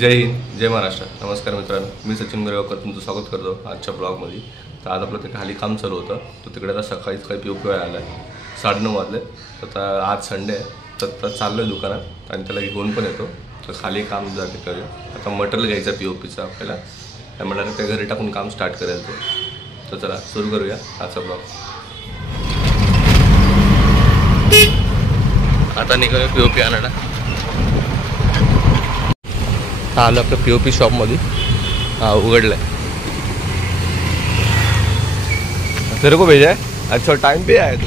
जय हिंद, जय महाराष्ट्र. नमस्कार मित्रांनो, मी सचिन गोरेगावकर तुमचं स्वागत करतो आजच्या ब्लॉगमध्ये. तर आज आपलं ते खाली काम चालू होतं, तर तिकडे आता सकाळीच काही पी.ओ.पी. आला आहे. 9:30 वाजले. तर आता आज संडे आहे, तर चाललो आहे दुकानात आणि त्याला घेऊन पण येतो. तर खाली काम जाते करूया. आता मटेरियल घ्यायचं पी.ओ.पीचं आपल्याला, त्यामुळे त्या घरी टाकून काम स्टार्ट करायचं ते. तर चला सुरू करूया आजचा ब्लॉग. आता निघालो पी.ओ.पी. आणायला. आलं आपलं पी.ओ.पी. शॉपमध्ये. उघडलं आहे. तेरे को भेजा है? अच्छा टाइम पे आहे तू.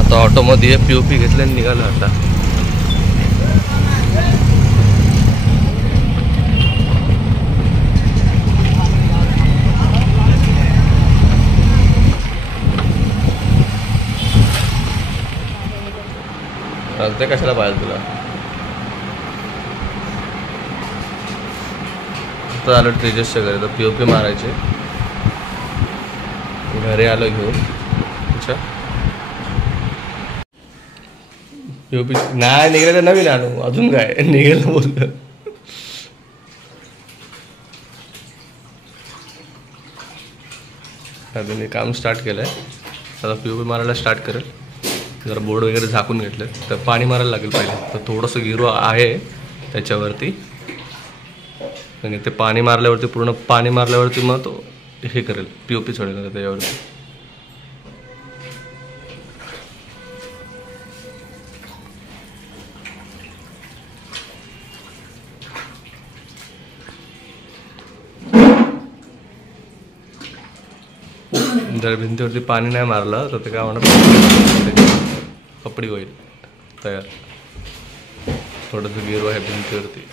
आता ऑटोमध्ये पी.ओ.पी. घेतलं आणि निघालं आता. ते कशाला पाहिजे तुला? आता आलो तेजसच्या घरी. तर पी.ओ.पी. मारायचे. घरी आलो घेऊन. अच्छा पी.ओ.पी. नाही निघालं, नवीन आणू. अजून काय निघालं बोललं. अजून हे काम स्टार्ट केलं आहे. आता पी.ओ.पी. मारायला स्टार्ट करेल. जरा बोर्ड वगैरे झाकून घेतलं, तर पाणी मारायला लागेल पहिले. तर थोडंसं गिरो आहे त्याच्यावरती. म्हणजे ते पाणी मारल्यावरती, पूर्ण पाणी मारल्यावरती मग तो हे करेल, पी.ओ.पी. चढेल त्याच्यावरती. जर भिंतीवरती पाणी नाही मारलं तर ते काय म्हणतात, कपडी होईल तयार. थोडंसं गिरो आहे भिंतीवरती.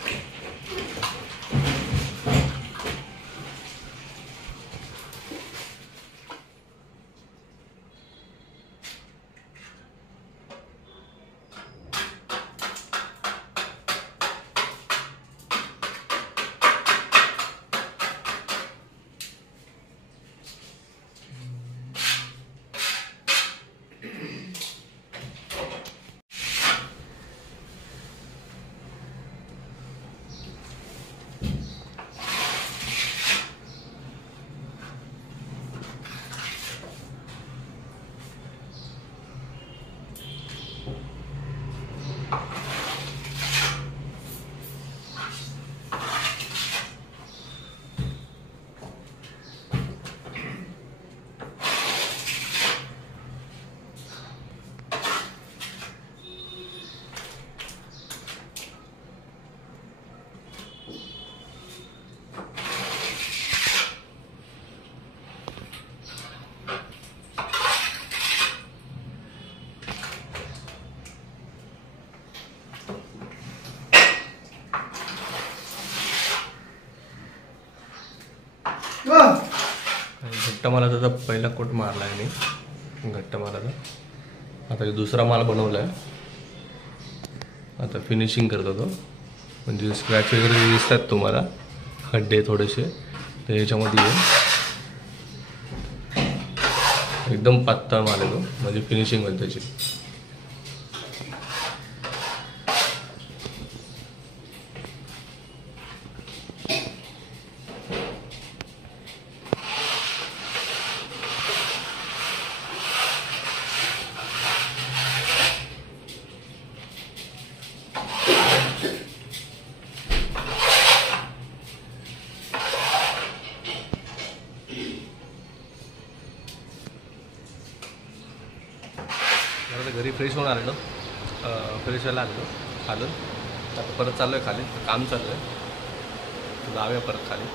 घट्ट मालाचा तर पहिला कोट मारला आहे मी, घट्ट मालाचा. आता दुसरा माल बनवला आहे. आता फिनिशिंग करतो तो. म्हणजे स्क्रॅच वगैरे दिसतात तुम्हाला, खड्डे थोडेसे, तर याच्यामध्ये एकदम पातळ माल आहे तो, म्हणजे फिनिशिंग होईल त्याची. घरी फ्रेश होऊन आलेलो, फ्रेश व्हायला आलेलो खालून. आता परत चाललो आहे खाली, काम चालू आहे. जाऊया परत खाली.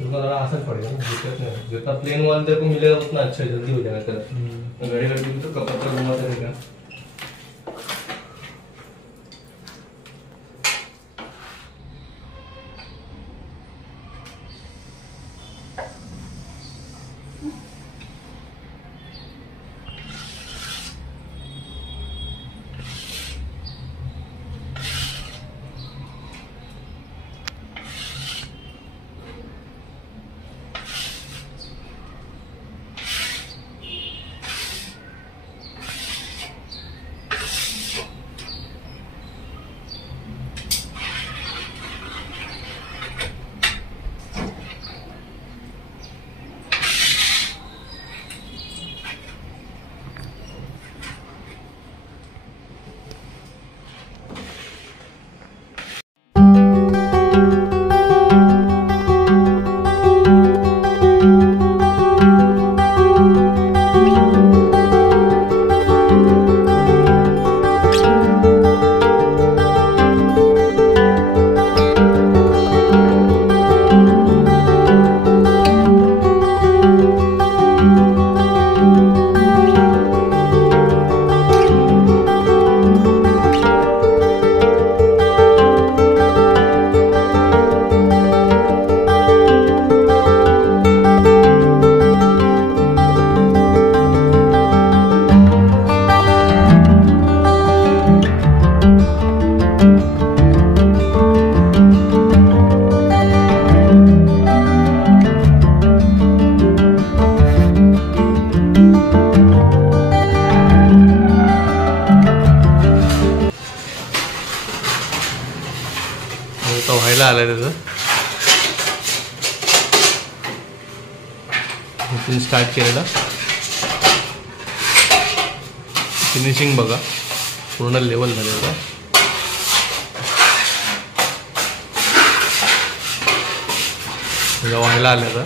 जरा आसान पड़ेगा ना, दिक्कत नहीं। जितना प्लेन वॉल तेरे को मिलेगा उतना अच्छा जल्दी हो जाएगा तेरा। घड़ी घड़ी तो कपड़ा घुमाते रहेगा। तो व्हायला आलाय त्याचं स्टार्ट केलेलं फिनिशिंग बघा पूर्ण लेवल झालेलं व्हायला आलं तर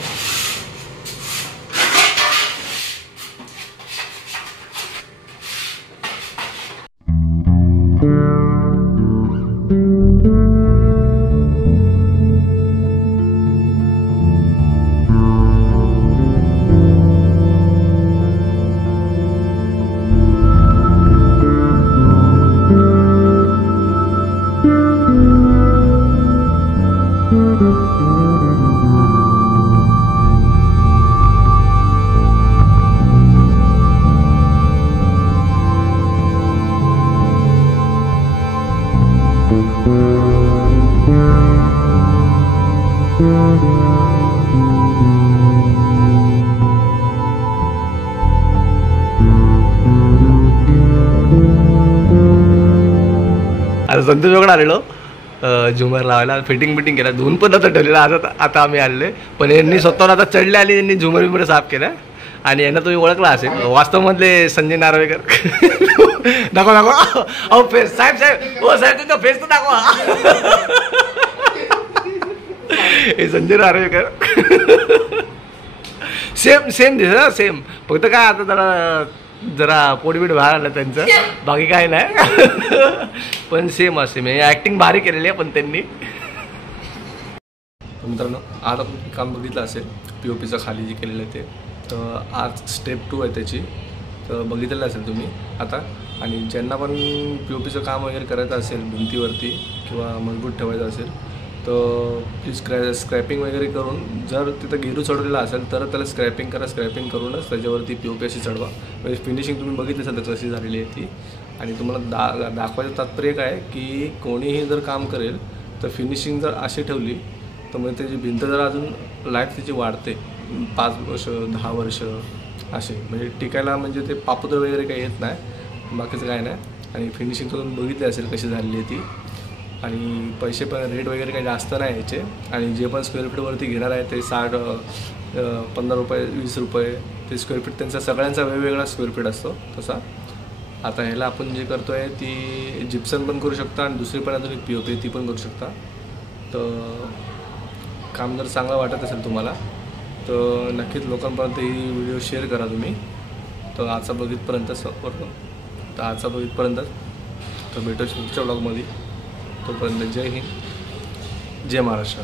आता संतोषकडे आलेलो झुमर लावायला फिटिंग केला धुवून पण नव्हतं ठेवलेलं आता आम्ही आलेले पण यांनी स्वतःहून आता चढले आले यांनी झुमर बिमर साफ केला आणि यांना तुम्ही ओळखला असेल वास्तवमधले संजय नार्वेकर दाखवा अहो फेस साहेब ओ साहेब तुमचा फेस तर दाखवा हे संजय नार्वेकर सेम दिसत सेम फक्त काय आता जरा पोटबीट बाहेर आलं त्यांचं बाकी काय नाही पण सेम असे म्हणजे ॲक्टिंग भारी केलेली आहे पण त्यांनी मित्रांनो आज आपण काम बघितलं असेल POPचं खाली जे केलेलं आहे ते तर आज स्टेप 2 आहे त्याची तर बघितलेलं असेल तुम्ही आता आणि ज्यांना पण POPचं काम वगैरे करायचं असेल भिंतीवरती किंवा मजबूत ठेवायचं असेल तर प्लीज स्क्रॅपिंग वगैरे करून जर तिथं गेरू चढवलेला असेल तर त्याला स्क्रॅपिंग करा स्क्रॅपिंग करूनच त्याच्यावरती POP अशी चढवा म्हणजे फिनिशिंग तुम्ही बघितली असेल तर कशी झालेली आहे ती आणि तुम्हाला दाखवायचं तात्पर्य काय आहे की कोणीही जर काम करेल तर फिनिशिंग जर अशी ठेवली तर मग त्याची भिंत जर अजून लाईफ त्याची वाढते 5 वर्ष 10 वर्ष असे म्हणजे टिकायला म्हणजे ते पापुद्र वगैरे काही येत नाही बाकीचं काय नाही आणि फिनिशिंग तुम्ही बघितली असेल कशी झालेली आहे ती आणि पैसे पण रेट वगैरे काही जास्त नाही याचे आणि जे पण स्क्वेअर फीटवरती घेणार आहे ते 15 रुपये 20 रुपये ते स्क्वेअर फीट त्यांचा सगळ्यांचा वेगवेगळा स्क्वेअर फीट असतो तसा आता ह्याला आपण जे करतो आहे ती जिप्सन पण करू शकता आणि दुसरी पण अजून एक POP ती पण करू शकता तर काम जर चांगलं वाटत असेल तुम्हाला तर नक्कीच लोकांपर्यंत ही व्हिडिओ शेअर करा तुम्ही तर आजचा बघितपर्यंत तर आजचा बघितपर्यंतच तर भेटू पुढच्या ब्लॉगमध्ये तोपर्यंत जय हिंद जय महाराष्ट्र.